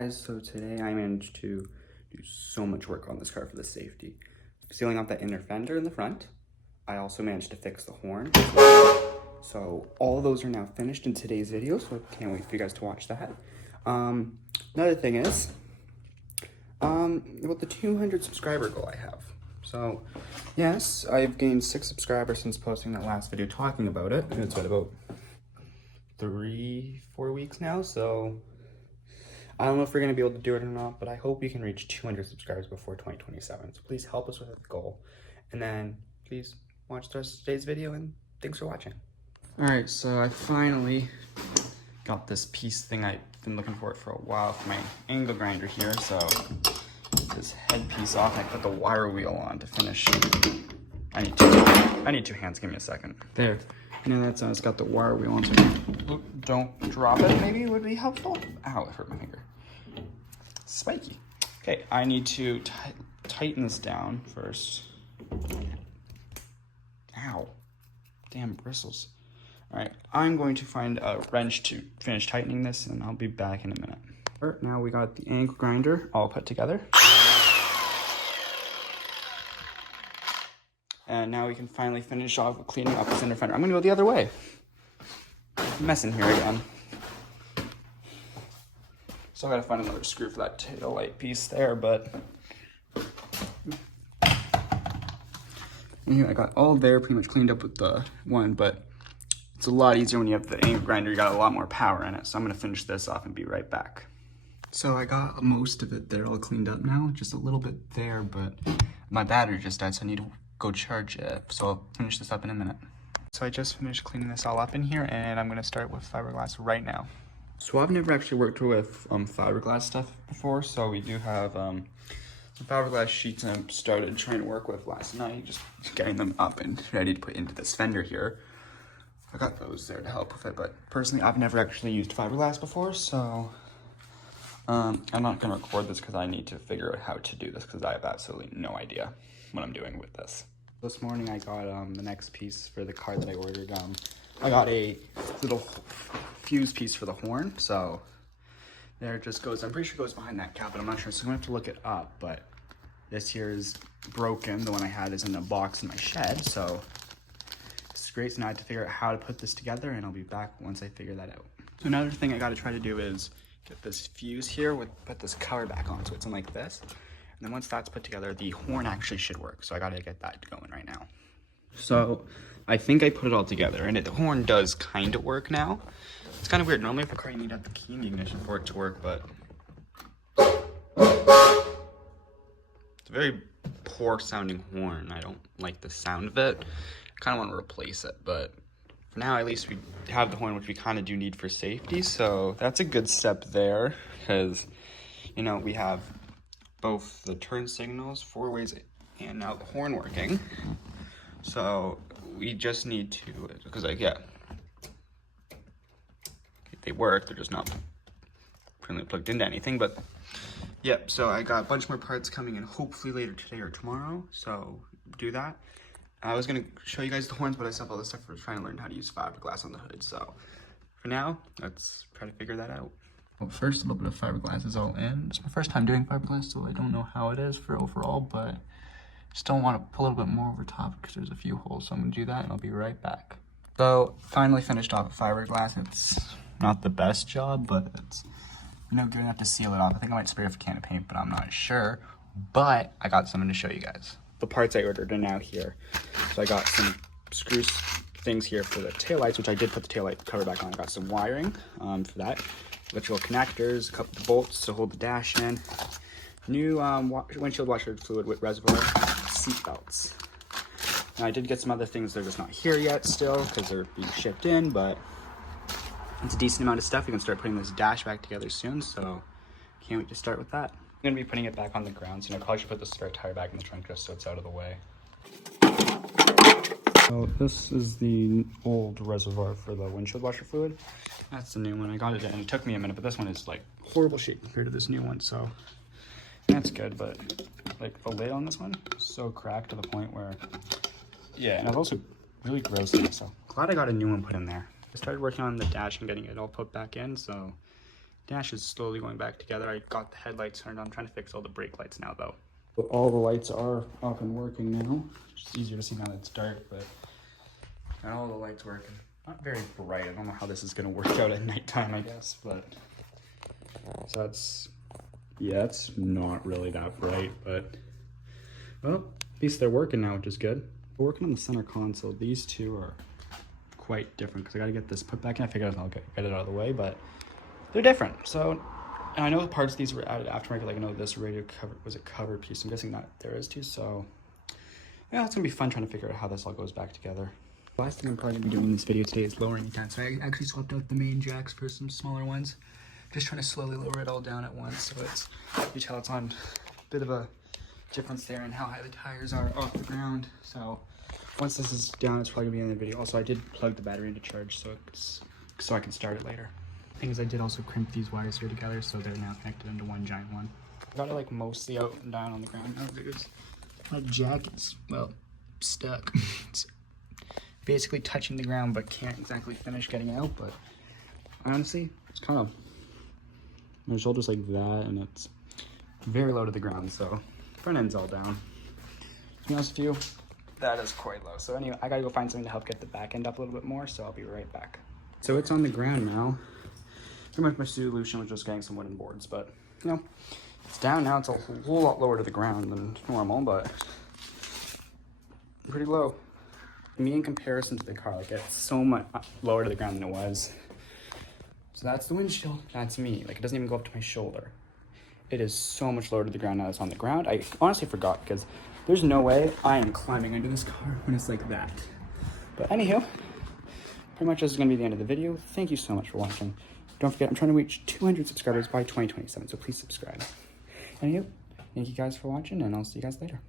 Guys, so today I managed to do so much work on this car for the safety. Sealing out that inner fender in the front. I also managed to fix the horn. So all those are now finished in today's video, so I can't wait for you guys to watch that. Another thing is, about the 200 subscriber goal I have. So yes, I've gained 6 subscribers since posting that last video talking about it. And it's been about 3-4 weeks now, so I don't know if we're going to be able to do it or not, but I hope we can reach 200 subscribers before 2027. So please help us with that goal. And then please watch the rest of today's video, and thanks for watching. All right, so I finally got this piece thing. I've been looking for it for a while for my angle grinder here. So this head piece off, and I put the wire wheel on to finish. I need two hands. Give me a second. There. And that's it's got the wire wheel on, so don't drop it. Maybe it would be helpful. Ow, it hurt my finger. Spiky. Okay, I need to tighten this down first. Ow. Damn bristles. All right, I'm going to find a wrench to finish tightening this, and I'll be back in a minute. All right, now we got the angle grinder all put together. And now we can finally finish off with cleaning up the center fender. I'm gonna go the other way. I'm messing here again. Still gotta find another screw for that tail light piece there, but and here I got all there pretty much cleaned up with the one, but it's a lot easier when you have the angle grinder. You got a lot more power in it. So I'm gonna finish this off and be right back. So I got most of it there all cleaned up now, just a little bit there, but my battery just died, so I need to go charge it. So I'll finish this up in a minute. So I just finished cleaning this all up in here, and I'm gonna start with fiberglass right now. So I've never actually worked with fiberglass stuff before, so we do have some fiberglass sheets I started trying to work with last night, just getting them up and ready to put into this fender here. I got those there to help with it, but personally I've never actually used fiberglass before, so I'm not gonna record this because I need to figure out how to do this because I have absolutely no idea what I'm doing with this. This morning I got the next piece for the car that I ordered. I got a little fuse piece for the horn, so there it just goes. I'm pretty sure it goes behind that cap, but I'm not sure, so I'm gonna have to look it up. But this here is broken. The one I had is in a box in my shed, so it's great. So now I have to figure out how to put this together, and I'll be back once I figure that out. So another thing I gotta try to do is get this fuse here, put this cover back on so it's in like this. And then once that's put together, the horn actually should work. So I gotta get that going right now. So I think I put it all together, and the horn does kind of work now. It's kind of weird. Normally with a car you need to have the key in the ignition for it to work, but it's a very poor sounding horn. I don't like the sound of it. I kind of want to replace it, but for now at least we have the horn, which we kind of do need for safety. So that's a good step there, because you know we have both the turn signals 4 ways and now the horn working. So we just need to, because they work, they're just not currently plugged into anything, but yep. So I got a bunch more parts coming in hopefully later today or tomorrow, so do that. I was gonna show you guys the horns, but I still have all this stuff for trying to learn how to use fiberglass on the hood. So for now, let's try to figure that out. Well, first, a little bit of fiberglass is all in. It's my first time doing fiberglass, so I don't know how it is for overall, but just don't want to put a little bit more over top because there's a few holes. So I'm gonna do that and I'll be right back. So finally finished off with fiberglass. It's not the best job, but it's good enough to seal it off. I think I might spray it with a can of paint, but I'm not sure. But I got something to show you guys. The parts I ordered are now here. So I got some screw things here for the taillights, which I did put the taillight cover back on. I got some wiring for that. Electrical connectors, a couple of bolts to hold the dash in, new windshield washer fluid with reservoir, seat belts. Now I did get some other things, they're just not here yet still because they're being shipped in, but it's a decent amount of stuff. We can start putting this dash back together soon, so can't wait to start with that. I'm gonna be putting it back on the ground, so I probably should put the spare tire back in the trunk just so it's out of the way. So this is the old reservoir for the windshield washer fluid. That's the new one. I got it and it took me a minute, but this one is like horrible shape compared to this new one, so that's good. But like the lid on this one is so cracked to the point where, yeah, and it's also really gross now, so glad I got a new one put in there. I started working on the dash and getting it all put back in, so Dash is slowly going back together. I got the headlights turned on. I'm trying to fix all the brake lights now though. But all the lights are up and working now. It's easier to see now that it's dark, but got all the lights working. Not very bright. I don't know how this is gonna work out at nighttime, I guess, but so that's, yeah, it's not really that bright, but well, at least they're working now, which is good. We're working on the center console. These two are quite different because I gotta get this put back in. I figured I'll get it out of the way, but they're different. So, and I know the parts of these were added aftermarket, like I know this radio cover was a cover piece. I'm guessing that there is too, so yeah, it's gonna be fun trying to figure out how this all goes back together. The last thing I'm probably gonna be doing in this video today is lowering it down. So I actually swapped out the main jacks for some smaller ones. Just trying to slowly lower it all down at once, so it's, you tell it's on a bit of a difference there in how high the tires are off the ground. So once this is down, it's probably gonna be in the video. Also, I did plug the battery into charge, so I can start it later. Thing is, I did also crimp these wires here together, so they're now connected into one giant one. I got it like mostly out and down on the ground now because my jack is, well, stuck. It's basically touching the ground, but can't exactly finish getting out. But honestly, it's kind of, my shoulder's like that, and it's very low to the ground, so front end's all down. To be honest with you, that is quite low. So anyway, I gotta go find something to help get the back end up a little bit more, so I'll be right back. So it's on the ground now. Pretty much my solution was just getting some wooden boards, but you know, it's down now. It's a whole lot lower to the ground than normal, but pretty low. Me in comparison to the car, like it's so much lower to the ground than it was. So that's the windshield, that's me. Like it doesn't even go up to my shoulder. It is so much lower to the ground now it's on the ground. I honestly forgot because there's no way I am climbing into this car when it's like that. But anywho, pretty much this is gonna be the end of the video. Thank you so much for watching. Don't forget, I'm trying to reach 200 subscribers by 2027, so please subscribe. Anywho, thank you guys for watching, and I'll see you guys later.